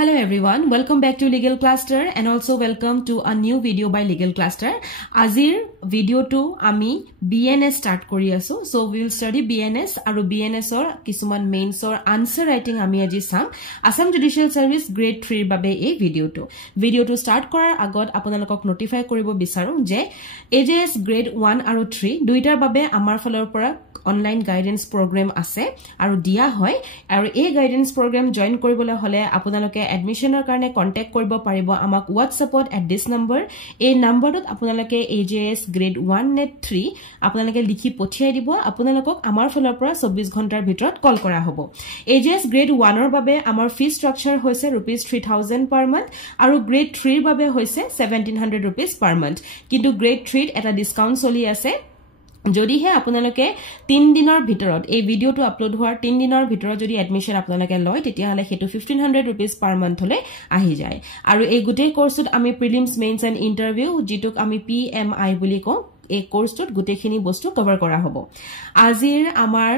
Hello everyone, welcome back to Legal Cluster and also welcome to a new video by Legal Cluster. Azir video to ami BNS start kori aso. So we will study BNS aru BNS or kisuman mains or answer writing ami aji sam. Assam Judicial Service grade 3 babe a video to. Video to start korar agot aponalokok notify koribo bisaru je AJS grade 1 aru 3 duitar babe amar falor pora online guidance program ase aru dia hoy aru ei guidance program join koribole hole apunaloke admissioner karone contact koribo paribo amak WhatsApp at this number ei number dot apunaloke AJS grade 1 net 3 apunaloke likhi pothia dibo apunalokok amar falor pora 24 ঘণ্টাৰ ভিতৰত কল কৰা হ'ব AJS grade 1 ৰ বাবে আমাৰ fee structure হৈছে ₹3000 per month আৰু grade 3 ৰ বাবে হৈছে ₹1700 per month কিন্তু grade 3 এটা ডিসকাউন্ট চলি আছে যদি হে আপোনালোকে 3 দিনৰ ভিতৰত এই ভিডিওটো আপলোড হোৱাৰ 3 দিনৰ ভিতৰত যদি এডমিশন আপোনালোকে লয় তেতিয়া হলে হেতু ₹1500 per month হলে আহি যায় আৰু এই গুটেই কোৰ্সত আমি প্ৰিলিমছ মেইনছ এণ্ড ইন্টাৰভিউ জিটুক আমি PMI বুলি কওঁ এই কোৰ্সটোত গুটেখিনি বস্তু কভাৰ কৰা হ'ব আজিৰ আমাৰ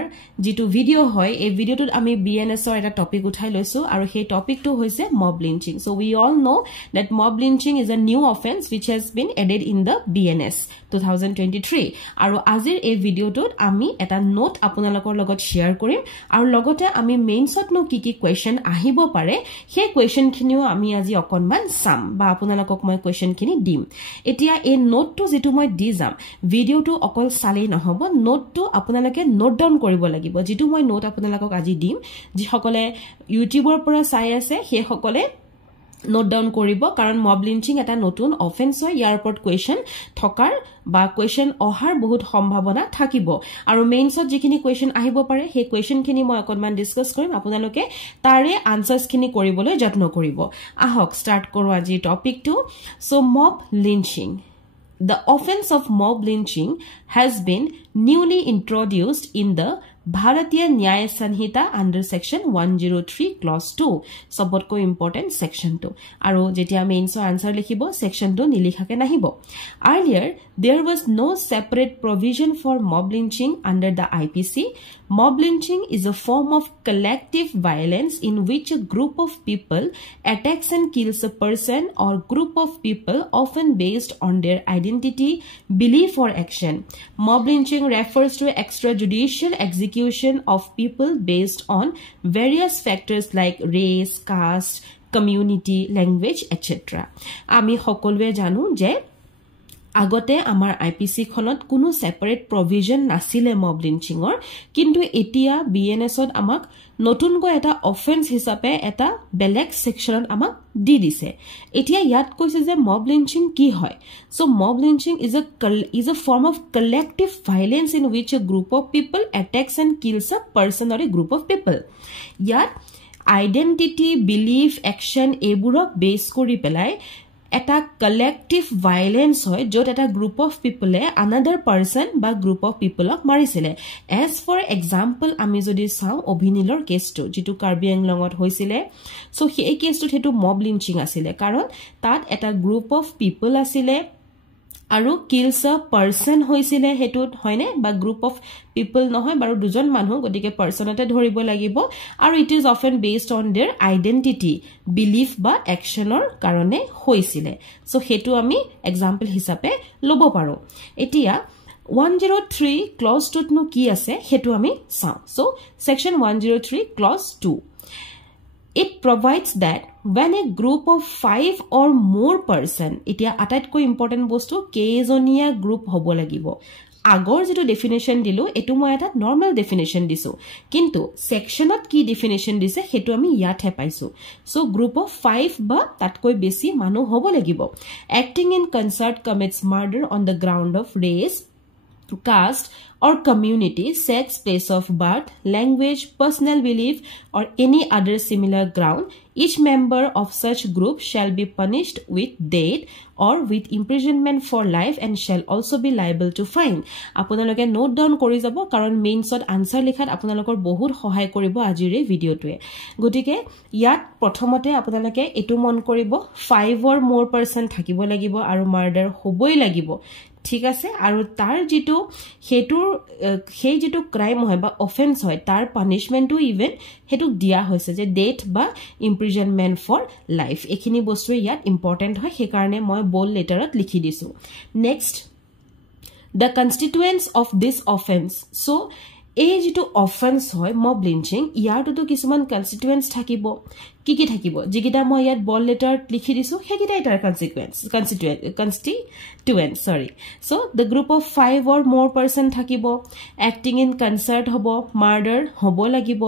যেটো ভিডিও হয় এই ভিডিওটোত আমি BNS ৰ এটা টপিক উঠাই লৈছো আৰু সেই টপিকটো হৈছে mob lynching so we all know that mob lynching is a new offense which has been added in the BNS 2023 আৰু আজিৰ এই ভিডিওটোত আমি এটা নোট আপোনালোকৰ লগত শেয়াৰ কৰিম আৰু লগতে আমি মেইনছত নো কি কি কোৱেশ্চন আহিব পাৰে সেই কোৱেশ্চন খিনিও আমি আজি অকনমান চাম বা আপোনালোকক মই কোৱেশ্চন খিনি দিম এতিয়া এই নোটটো যেটো মই দি যাম ভিডিওটো অকল চালেই নহব নোটটো আপোনালোকে নোট ডাউন কৰিব লাগিব যেটো মই নোট আপোনালোকক আজি দিম যি সকলে ইউটিউবৰ পৰা চাই আছে সেই সকলে নোট ডাউন কৰিব কাৰণ মব লিঞ্চিং এটা নতুন অফেন্স হয় ইয়াৰ ওপৰত কোৱেশ্চন থকাৰ বা কোৱেশ্চন অহাৰ বহুত সম্ভাৱনা থাকিব আৰু মেইনছত যিখিনি কোৱেশ্চন আহিব পাৰে সেই কোৱেশ্চন খিনি মই অকনমান ডিসকাস কৰিম আপোনালোকে তাৰে আনসাৰ্স খিনি কৰিবলৈ যত্ন কৰিব আহক স্টাৰ্ট কৰো আজি টপিকটো সো মব lynching The offense of mob lynching has been newly introduced in the Bharatiya Nyaya Sanhita under section 103 clause 2 सबतको important section 2 আৰু যেতিয়া মেইনছ আনসাৰ লিখিব section 2 নিলিখাকে নাহিব earlier there was no separate provision for mob lynching under the IPC mob lynching is a form of collective violence in which a group of people attacks and kills a person or group of people often based on their identity belief or action mob lynching refers to extrajudicial execution of people based on various factors like race, caste, community, language, etc. আমি সকলোৱে জানো যে আগতে আমাৰ IPC খনত কোনো separate provision নাছিলে মব লিঞ্চিংৰ কিন্তু এতিয়া BNS ত আমাক নতুনকৈ এটা অফেন্স হিচাপে এটা বেলেগ সেকশনত আমাক দি দিছে এতিয়া ইয়াত কৈছে যে মব লিঞ্চিং কি হয় সো মব lynching is a form of collective violence in which a group of people attacks and kills a person or a group of people ইয়াত আইডেন্টিটি বিলিফ অ্যাকশন এবোৰক বেস কৰি পেলাই এটা collective violence হয় যত এটা group of people another person বা group of people মাৰিছিলে as for example আমি যদি চাও অভিনীলৰ কেছটো যেটো কাৰ্বি আংলঙত হৈছিলে সো সেই কেছটো হেতু mob lynching আছিলে কাৰণ তাত এটা group of people আছিলে আৰু kills a person হৈছিলে হেতুত হয়নে বা group of people নহয় বাৰু দুজন মানুহ গটিকে পাৰ্সনতে ধৰিব লাগিব আৰু it is often based on their identity belief বা actionৰ কাৰণে হৈছিলে সো হেতু আমি এক্সাম্পল হিচাপে লব পাৰো এতিয়া 103 ক্লজ 2 নো কি আছে হেতু আমি চাও so section 103 clause 2 It provides that when a group of 5 or more person itia ataitko important bostu kejonia group hobo lagibo agor jeto definition dilu etu moi eta normal definition disu kintu sectionot ki definition dise hetu ami yat he paisu so group of 5 ba tatkoi besi manu hobo lagibo acting in concert commits murder on the ground of race caste or community, sex, place of birth, language, personal belief, or any other similar ground, each member of such group shall be punished with death or with imprisonment for life and shall also be liable to fine. আপোনালোকে note down কৰি যাব কাৰণ মেইনছত answer লিখাত আপোনালোকৰ বহুত সহায় কৰিব আজিৰ এই ভিডিওটোৱে গটিকে ইয়াত প্ৰথমতে আপোনালোকে এটো মন কৰিব 5 or more person থাকিব লাগিব আৰু মাৰ্ডাৰ হ'বই লাগিব ঠিক আছে আৰু তাৰ যেটো হেতুৰ সেই যেটো ক্ৰাইম হয় বা অফেন্স হয় তাৰ পানিশমেন্টও ইভেন হেতু দিয়া হৈছে যে ডেথ বা ইমপ্ৰিজনমেন্ট ফৰ লাইফ এখিনি বস্তু ইয়াত ইম্পৰ্টেন্ট হয় সেই কাৰণে মই বোল্ড লেটাৰত লিখি দিছো next the constituents of this offense so এই যেটো অফেন্স হয় মব লিঞ্চিং ইয়াৰটো কিছুমান কনস্টিটুয়েন্টস থাকিব কি থাকিব যেকিটা মই ইয়াত বল লেটাৰ লিখি দিছো হেকিটা এটাৰ কনস্টিটুয়েন্ট সৰি so the group of 5 or more person থাকিব acting in concert হ'ব murder হ'ব লাগিব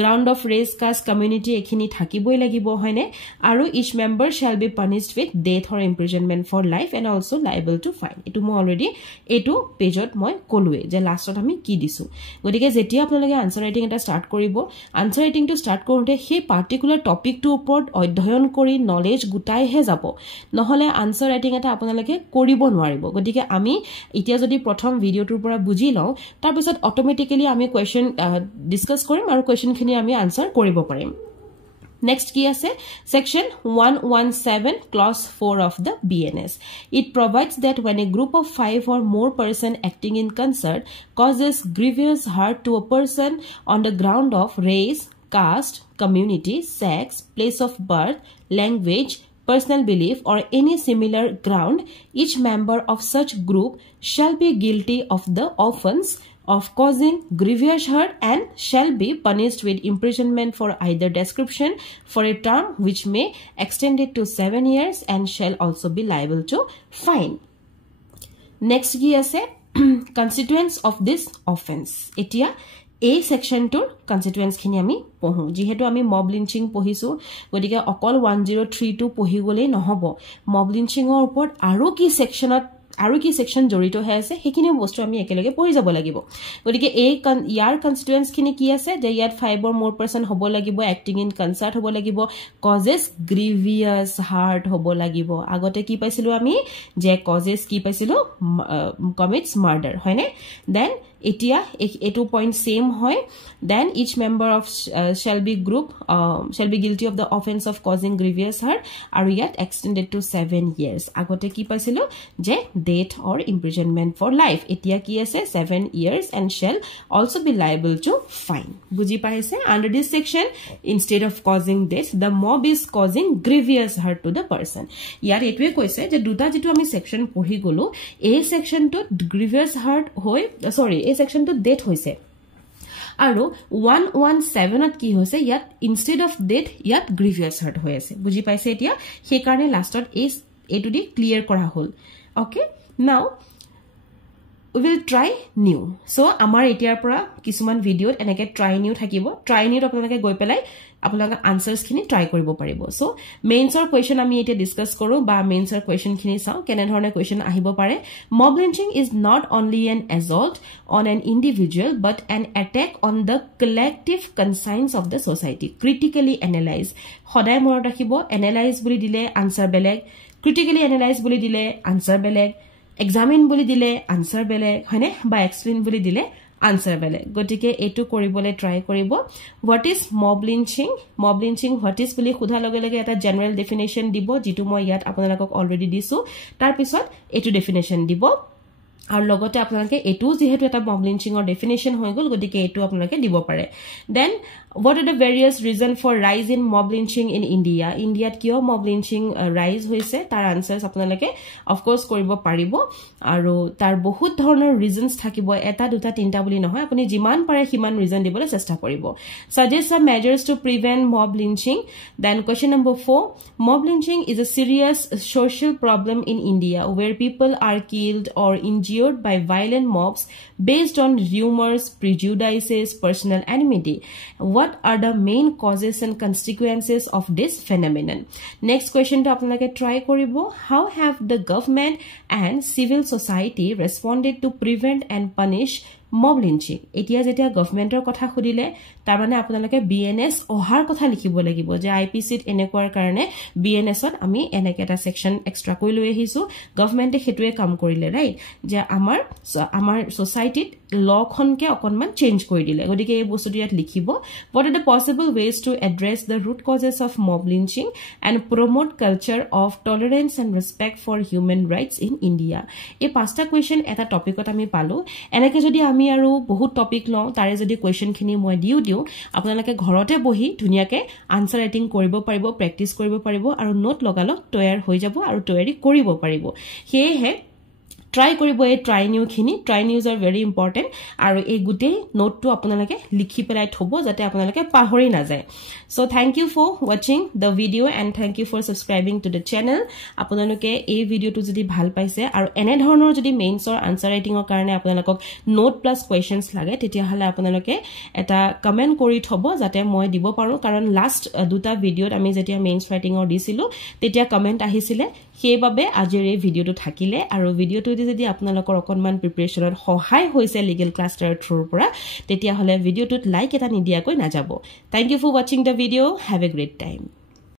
ground of race caste community এখিনি থাকিবই লাগিব হয়নে আৰু each member shall be punished with death or imprisonment for life and also liable to fine এটো মই অলৰেডি এটো পেজত মই কলুৱে যে লাষ্টত আমি কি দিছো গতিকে যেতিয়া আপোনালোকে আনসাৰ ৰাইটিং এটা স্টাৰ্ট কৰিব আনসাৰ ৰাইটিং টু স্টাৰ্ট কৰোতে সেই পাৰ্টিকুলাৰ টপিক টু ওপৰত অধ্যয়ন কৰি নলেজ গুটাইহে যাব নহলে আনসাৰ ৰাইটিং এটা আপোনালোকে কৰিব নোৱাৰিব গতিকে আমি এতিয়া যদি প্ৰথম ভিডিওটোৰ পৰা বুজি লওঁ তাৰ পিছত অটোমেটিক্যালি আমি কোৱেশ্চন ডিসকাস কৰিম আৰু কোৱেশ্চনখিনি আমি আনসাৰ কৰিব পাৰিম Next key is section 117 clause 4 of the BNS. It provides that when a group of 5 or more person acting in concert causes grievous hurt to a person on the ground of race, caste, community, sex, place of birth, language, personal belief or any similar ground, each member of such group shall be guilty of the offense of causing grievous hurt and shall be punished with imprisonment for either description for a term which may extend it to 7 years and shall also be liable to fine. Next ki ase constituents of this offense. Etia এই সেকশনটোৰ কনস্টিটুয়েন্টস খিনি আমি পঢ়ো যেহেতু আমি মব lynching পঢ়িছো গতিকে অকল 1032 পঢ়ি গলেই নহব মব লিঞ্চিংৰ ওপৰত আৰু কি সেকশনত আৰু কি সেকশন জড়িত হৈ আছে হেকিনি বস্তু আমি একেলগে পঢ়ি যাব লাগিব গতিকে এই ইয়াৰ কনস্টিটুয়েন্টস খিনি কি আছে যে ইয়াত 5 or more person হ'ব লাগিব acting in concert হ'ব লাগিব causes grievous hurt হ'ব লাগিব আগতে কি পাইছিলো আমি যে causes কি পাইছিলো commits murder হয়নে then etia etu point same hoy then each member of shall be guilty of the offense of causing grievous hurt aru yet extended to 7 years agote ki paisilo je death or imprisonment for life etia ki ase 7 years and shall also be liable to fine buji paise under this section instead of causing death the mob is causing grievous hurt to the person yar etwe koise je duta jitu ami section pohi golo a section to grievous hurt hoy sorry section to death hoise আৰু 117 ত কি হৈছে ইয়াত instead of death ইয়াত গ্ৰিভিয়াস heart হৈ আছে বুজি পাইছে এতিয়া সেই কাৰণে লাষ্টত এটো দি ক্লিয়াৰ কৰা হল ওকে নাও we will try new so আমাৰ এতিয়াৰ পৰা কিছুমান ভিডিওত এনেকে try new থাকিব try new আপোনালোকে গৈ পেলাই আপোনালোকে আনসাৰস খিনি ট্ৰাই কৰিব পাৰিব সো মেইনছৰ কোৱেশ্চন আমি এতিয়া ডিসকাস কৰো বা মেইনছৰ কোৱেশ্চন খিনি চাও কেনে ধৰণে কোৱেশ্চন আহিব পাৰে mob lynching is not only an assault on an individual but an attack on the collective conscience of the society critically analyze সদায় মনত ৰাখিব analyze বুলি দিলে আনসাৰ বেলেগ critically analyze বুলি দিলে আনসাৰ বেলেগ examine বুলি দিলে আনসাৰ বেলেগ হয়নে বা explain বুলি দিলে answer bele gotike etu koribole try koribo what is mob lynching what is boli khudha lage lage eta general definition dibo jitu moi yat apunalakok already disu tar pisot etu definition dibo আর লগতে আপোনালোকে এটু যেহেতু এটা mob lynching or definition হৈ গল গতিকে এটু আপোনালোকে দিব পাৰে then what are the various reason for rise in mob lynching in India Indiaত কিয় mob lynching rise হৈছে তাৰ আনসাৰস আপোনালোকে of course কৰিব পাৰিব আৰু তাৰ বহুত ধৰণৰ reasons থাকিব এটা দুটা তিনটা বুলি নহয় আপুনি যিমান পাৰে হিমান reason দিবলৈ চেষ্টা কৰিব suggest some measures to prevent mob lynching then question number 4 mob lynching is a serious social problem in India where people are killed or injured by violent mobs based on rumors prejudices personal enmity what are the main causes and consequences of this phenomenon next question to apnalake try koribo how have the government and civil society responded to prevent and punish mob lynching etia jetia governmentor kotha khudile tar mane apnalake BNS ohar kotha likhibo lagibo je IPC t enekwar karone BNS ot ami eneke eta section extra koi loi ahisu government e hetue kam korile right je amar society law khonke okonman change koi dile godike ei bostu yat likhibo what are the possible ways to address the root causes of mob lynching and promote culture of tolerance and respect for human rights in India ei pasta question eta topic ot ami palu eneke jodi ami আমি আৰু বহুত topic লওঁ তাৰে যদি কোৱেশ্চনখিনি মই দিও আপোনালোকে ঘৰতে বহি ধুনিয়াকে আনসাৰ ৰাইটিং কৰিব পাৰিব প্ৰেক্টিস কৰিব পাৰিব আৰু নোট লগালক তৈয়াৰ হৈ যাব আৰু তৈয়াৰী কৰিব পাৰিব হেহে ট্ৰাই কৰিব এই ট্ৰাই নিউ খিনি try news R very important আৰু এই গুটে নোট টু আপোনালোকে লিখি পেলাই থব যাতে আপোনালোকে পাহৰি না যায় so thank you for watching the video and thank you for subscribing to the channel আপোনালোকে এই ভিডিওটো যদি ভাল পাইছে আৰু এনে ধৰণৰ যদি মেইনছৰ আনসাৰ ৰাইটিংৰ কাৰণে আপোনালোকক নোট প্লাস কোৱেশ্চনছ লাগে তেতিয়া হলে আপোনালোকে এটা কমেন্ট কৰি থব যাতে মই দিব পাৰো কাৰণ লাষ্ট দুটা ভিডিওত আমি যেতিয়া মেইনছ ৰাইটিংৰ দিছিলো তেতিয়া কমেন্ট আহিছিলে সেইবাবে আজিৰ এই ভিডিওটো থাকিলে আৰু ভিডিওটো যদি আপোনালোকৰ অকনমান প্ৰিপাৰেচনত সহায় হৈছে লিগেল ক্লাষ্টাৰ থ্ৰুৰ পৰা তেতিয়া হলে ভিডিওটোত লাইক এটা নিদিয়াকৈ না যাব thank you for watching the video have a great time